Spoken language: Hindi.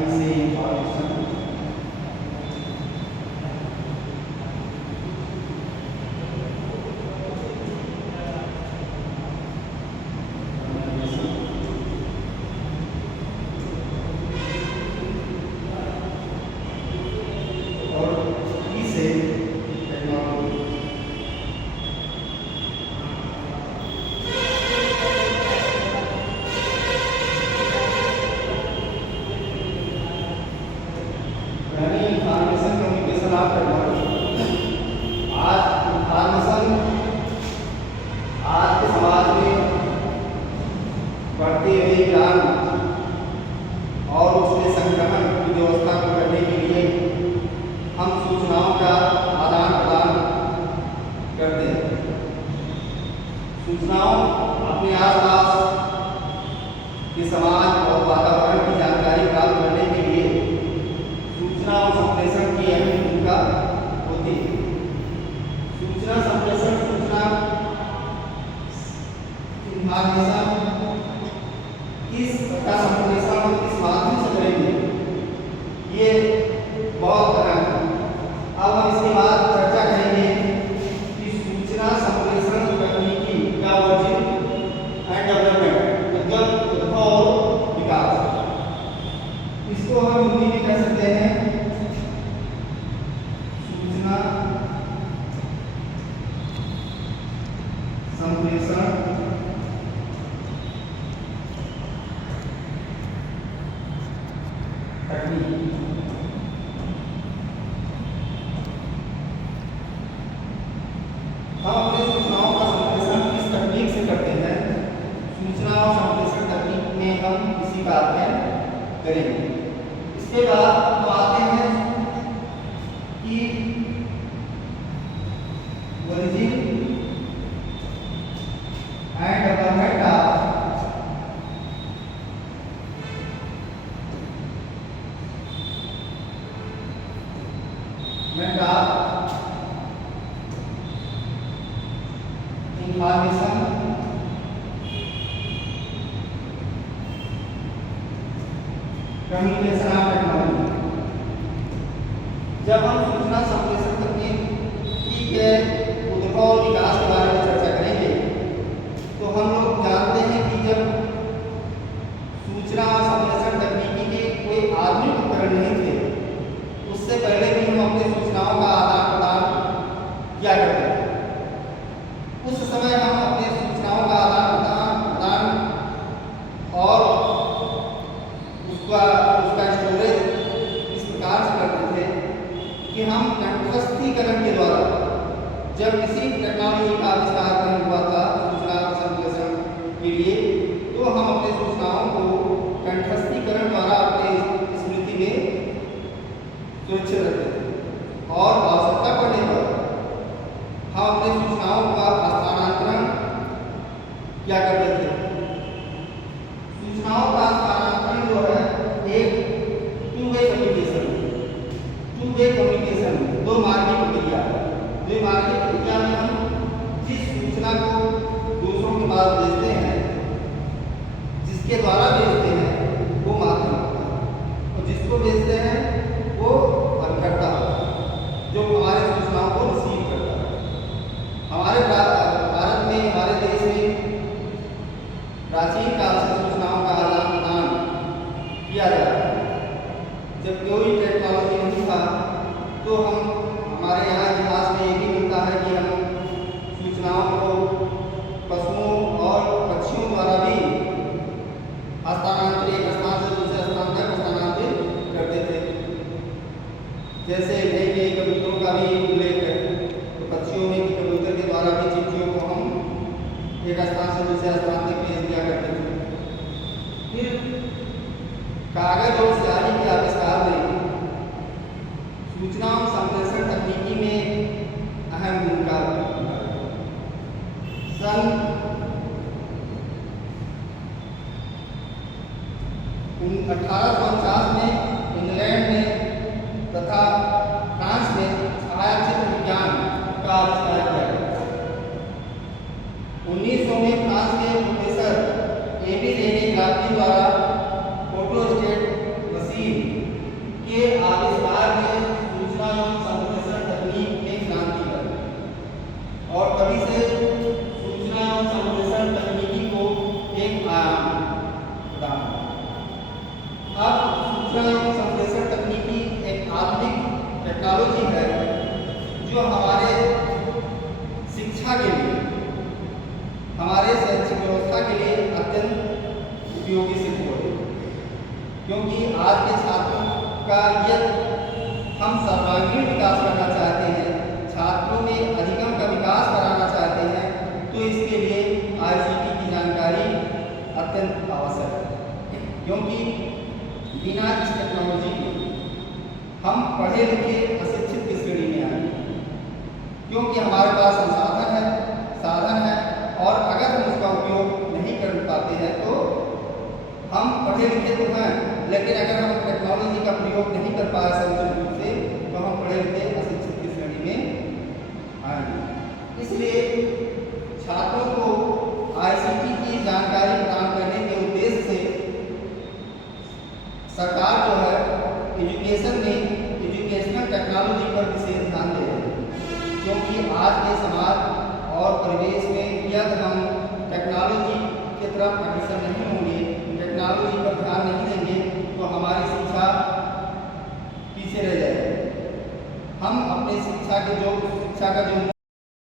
कहीं से इंफॉर्मेशन और ई से टेक्नोलॉजी। यानी इंफॉर्मेशन कम्युनिकेशन आप टेक्नोलॉजी। आज इंफॉर्मेशन आज के समाज में बढ़ती हुई ज्ञान और उसके संक्रमण की व्यवस्था को करने के लिए हम सूचनाओं का आदान प्रदान करते हैं। सूचनाओं अपने आसपास के समाज और वातावरण की जानकारी प्राप्त करने के लिए सूचना और संप्रेषण की अहम भूमिका होती है। सूचना संप्रेषण सूचना इंफॉर्मेशन किस का संप्रेषण हम किस माध्यम से करेंगे, ये बहुत अहम है। अब हम इसके बाद चर्चा करेंगे कि सूचना संप्रेषण तकनीकी का वर्जन एंड डेवलपमेंट, उद्यम और विकास। इसको हम हिंदी में कह सकते हैं सूचना संप्रेषण तकनीक। हम अपने सूचनाओं का संप्रेषण किस तकनीक से करते हैं, सूचना और संप्रेषण तकनीक में हम इसी का अध्ययन करेंगे। इसके बाद हम आते हैं कि origin and development of information communication of technology. जब हम सूचना संप्रेषण तकनीक के उद्भव और विकास के बारे में चर्चा करेंगे तो हम लोग जानते हैं कि जब सूचना संप्रेषण तकनीकी के कोई आधुनिक उपकरण नहीं थे, उससे पहले भी हम अपने सूचनाओं का आदान प्रदान किया करते थे। उस समय हम अपने सूचनाओं का आदान प्रदान और उसका स्टोरेज इस प्रकार से करते थे कि हम कंठस्थीकरण के द्वारा, जब किसी टेक्नोलॉजी का आविष्कार नहीं हुआ था सूचना संप्रेषण के लिए, तो हम अपने सूचनाओं को कंठस्थीकरण द्वारा अपने स्मृति में सुरक्षित रखते थे और आवश्यकता पड़ने पर हम अपने सूचनाओं का स्थानांतरण क्या करते थे। सूचनाओं का स्थानांतरण जो है एक टू वे कम्युनिकेशन, दो मार्गी प्रक्रिया। दो मार्गी प्रक्रिया में हम जिस सूचना को दूसरों के पास भेजते हैं, जिसके द्वारा भेजते हैं वो माध्यम होता है और जिसको भेजते हैं वो अभिकर्ता होता है, जो हमारे सूचनाओं को रिसीव करता है। हमारे भारत में, हमारे देश में प्राचीन काल से सूचनाओं का आदान प्रदान किया जाता है। जब कोई टेक्नोलॉजी नहीं था तो हमारे यहाँ इतिहास में ये भी मिलता है कि हम सूचनाओं को पशुओं और पक्षियों द्वारा भी हस्तांतरित, एक स्थान से दूसरे स्थान तक हस्तांतरित करते थे। जैसे नई कबूतरों का भी उल्लेख है, तो पक्षियों में भी कबूतर के द्वारा भी चिट्ठियों को हम एक स्थान से दूसरे स्थान तक भेज दिया करते थे। फिर कागज और स्याही के आविष्कार ने सूचना और संप्रेषण तकनीकी में अहम भूमिका सन 1850 में इंग्लैंड में तथा फ्रांस में छायाचित्र विज्ञान का आविष्कार किया गया। 1900 में फ्रांस के प्रोफेसर एबी रेनी ग्राफी द्वारा फोटोस्टेट मशीन प्रदान होगा। अब सूचना एवं संप्रेषण तकनीकी एक आधुनिक टेक्नोलॉजी है जो हमारे शिक्षा के लिए, हमारे शैक्षिक व्यवस्था के लिए अत्यंत उपयोगी सिद्ध हो रही है, क्योंकि आज के छात्रों का यदि हम सर्वांगीण विकास करना चाहते हैं, छात्रों में अधिगम का विकास कराना चाहते हैं, तो इसके लिए ICT की जानकारी अत्यंत आवश्यक है, क्योंकि बिना इस टेक्नोलॉजी के हम पढ़े लिखे अशिक्षित की श्रेणी में आएंगे, क्योंकि हमारे पास संसाधन है, साधन है, और अगर हम उसका उपयोग नहीं कर पाते हैं तो हम पढ़े लिखे तो हैं, लेकिन अगर हम टेक्नोलॉजी का प्रयोग नहीं कर पाए समुचित रूप से, तो हम पढ़े लिखे अशिक्षित की श्रेणी में आएंगे। इसलिए छात्रों को ICT की जानकारी प्रदान करने के उद्देश्य से सरकार जो है एजुकेशन में एजुकेशनल टेक्नोलॉजी पर विशेष ध्यान दे रही है, क्योंकि आज के समाज और परिवेश में यदि हम टेक्नोलॉजी की तरफ अग्रसर नहीं होंगे, टेक्नोलॉजी पर ध्यान नहीं देंगे, तो हमारी शिक्षा पीछे रह जाएगी। हम अपने शिक्षा का जो